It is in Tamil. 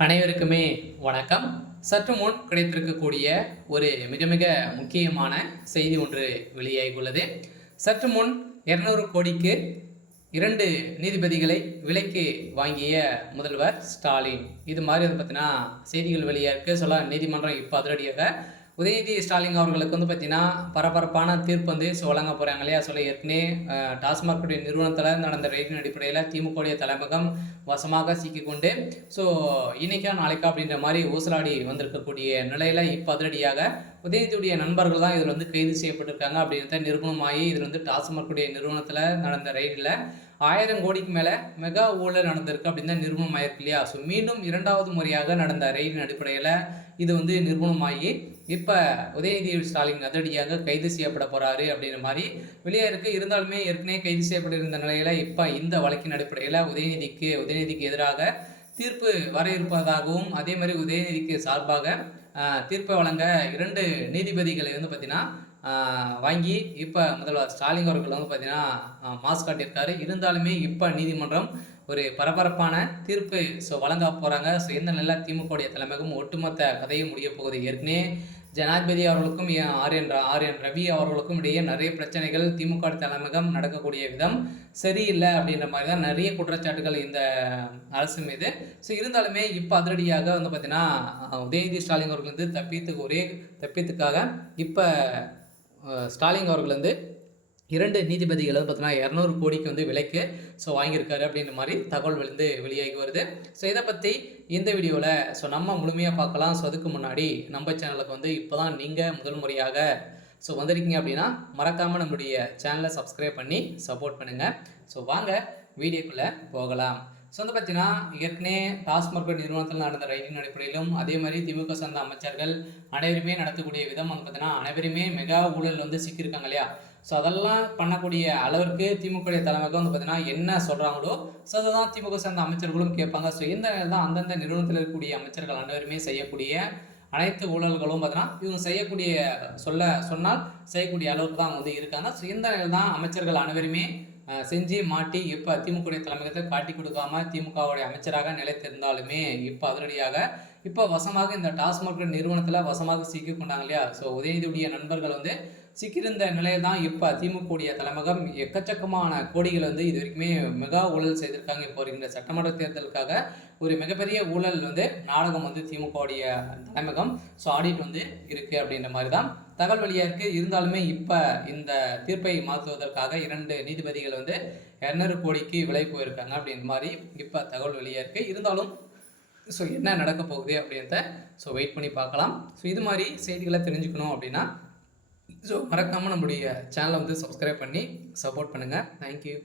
அனைவருக்குமே வணக்கம். சற்று முன் கிடைத்திருக்கக்கூடிய ஒரு மிக மிக முக்கியமான செய்தி ஒன்று வெளியாகியுள்ளது. சற்று முன் 200 கோடிக்கு 2 நீதிபதிகளை விலைக்கு வாங்கிய முதல்வர் ஸ்டாலின். இது மாதிரி பார்த்தீங்கன்னா செய்திகள் வெளியாக இருக்குது. நீதிமன்றம் இப்போ அதிரடியாக உதயநிதி ஸ்டாலின் அவர்களுக்கு பார்த்தீங்கன்னா பரபரப்பான தீர்ப்பு வழங்க போகிறாங்க இல்லையா. ஏற்கனவே டாஸ்மாக் நிறுவனத்தில் நடந்த ரெய்டின் அடிப்படையில் திமுக தலைமையகம் வசமாக சிக்கிக்கொண்டு இன்னைக்கா நாளைக்கா அப்படின்ற மாதிரி ஊசலாடி வந்திருக்கக்கூடிய நிலையில் இப்போ அதிரடியாக உதயநிதியுடைய நண்பர்கள் தான் இதில் கைது செய்யப்பட்டிருக்காங்க அப்படின்றத நிரூபணமாகி இதில் டாஸ்மாக் நிறுவனத்தில் நடந்த ரெய்டில் 1000 கோடிக்கு மேலே மெகா ஊழல் நடந்திருக்கு அப்படின்னு தான் நிரூபணம் ஆயிருக்கு இல்லையா. மீண்டும் 2வது முறையாக நடந்த ரெய்டின் அடிப்படையில் இது நிரூபணமாகி இப்போ உதயநிதி ஸ்டாலின் அதிரடியாக கைது செய்யப்பட போகிறாரு அப்படின்ற மாதிரி வெளியே இருக்குது. இருந்தாலுமே ஏற்கனவே கைது செய்யப்பட்டிருந்த நிலையில் இப்போ இந்த வழக்கின் அடிப்படையில் உதயநிதிக்கு எதிராக தீர்ப்பு வர இருப்பதாகவும் அதே மாதிரி உதயநிதிக்கு சார்பாக தீர்ப்பை வழங்க 2 நீதிபதிகளை பார்த்தீங்கன்னா வாங்கி இப்போ முதல்வர் ஸ்டாலின் அவர்கள் பார்த்தீங்கன்னா மாஸ் காட்டியிருக்காரு. இருந்தாலுமே இப்போ நீதிமன்றம் ஒரு பரபரப்பான தீர்ப்பு வழங்க போகிறாங்க. எந்த நல்ல திமுக தலைமைக்கும் ஒட்டுமொத்த கதையும் முடிய போகுது. ஏற்கனவே ஜனாதிபதி அவர்களுக்கும் ஆர் என் ரவி அவர்களுக்கும் இடையே நிறைய பிரச்சனைகள், திமுக தலைமையகம் நடக்கக்கூடிய விதம் சரியில்லை அப்படின்ற மாதிரி தான் நிறைய குற்றச்சாட்டுகள் இந்த அரசு மீது. இருந்தாலுமே இப்போ அதிரடியாக பார்த்தீங்கன்னா உதயநிதி ஸ்டாலின் அவர்கள் தப்பித்துக்காக இப்போ ஸ்டாலின் அவர்கள் 2 நீதிபதிகள் பார்த்தீங்கன்னா 200 கோடிக்கு விலைக்கு வாங்கியிருக்காரு அப்படின்ற மாதிரி தகவல் வெளியாகி வருது. இதை பற்றி இந்த வீடியோவில் நம்ம முழுமையாக பார்க்கலாம். அதுக்கு முன்னாடி நம்ம சேனலுக்கு இப்போ தான் நீங்கள் முதல் முறையாக வந்திருக்கீங்க அப்படின்னா மறக்காமல் நம்முடைய சேனலை சப்ஸ்கிரைப் பண்ணி சப்போர்ட் பண்ணுங்கள். வாங்க வீடியோக்குள்ளே போகலாம். பார்த்தீங்கன்னா ஏற்கனவே டாஸ்மாக் நிறுவனத்தில் நடந்த ரெய்டின் அடிப்படையிலும் அதே மாதிரி திமுக சார்ந்த அமைச்சர்கள் அனைவருமே நடத்தக்கூடிய விதம் பார்த்தீங்கன்னா அனைவருமே மெகா ஊழல் சிக்கியிருக்காங்க இல்லையா. அதெல்லாம் பண்ணக்கூடிய அளவிற்கு திமுக தலைமைக்கு பார்த்தீங்கன்னா என்ன சொல்கிறாங்களோ அதை தான் திமுக சார்ந்த அமைச்சர்களும் கேட்பாங்க. இந்த தான் அந்தந்த நிறுவனத்தில் இருக்கக்கூடிய அமைச்சர்கள் அனைவருமே செய்யக்கூடிய அனைத்து ஊழல்களும் பார்த்தீங்கன்னா இவங்க செய்யக்கூடிய சொன்னால் செய்யக்கூடிய அளவுக்கு தான் இருக்காங்க. இந்த நிலையில் தான் அமைச்சர்கள் அனைவருமே செஞ்சு மாட்டி இப்போ திமுக தலைமையகத்தை காட்டி கொடுக்காம திமுகவுடைய அமைச்சராக நிலைத்திருந்தாலுமே இப்போ அதிரடியாக இப்போ வசமாக இந்த டாஸ்மாக் நிறுவனத்தில் வசமாக சிக்கி கொண்டாங்க இல்லையா. உதயநிதியுடைய நண்பர்கள் சிக்கியிருந்த நிலையில் தான் இப்போ திமுக தலைமையகம் எக்கச்சக்கமான கோடிகள் இது வரைக்குமே மெகா ஊழல் செய்திருக்காங்க. இப்போ வருகின்ற சட்டமன்ற தேர்தலுக்காக ஒரு மிகப்பெரிய ஊழல் நாடகம் திமுகவுடைய தலைமையகம் ஆடிட் இருக்குது அப்படின்ற மாதிரி தான் தகவல் வெளியாக இருக்குது. இருந்தாலுமே இப்போ இந்த தீர்ப்பை மாற்றுவதற்காக 2 நீதிபதிகள் 200 கோடிக்கு விலை போயிருக்காங்க அப்படின்ற மாதிரி இப்போ தகவல் வெளியாக இருக்குது. இருந்தாலும் என்ன நடக்க போகுது அப்படின்றத வெயிட் பண்ணி பார்க்கலாம். இது மாதிரி செய்திகளை தெரிஞ்சுக்கணும் அப்படின்னா மறக்காமல் நம்முடைய சேனலை சப்ஸ்கிரைப் பண்ணி சப்போர்ட் பண்ணுங்கள். தேங்க்யூ.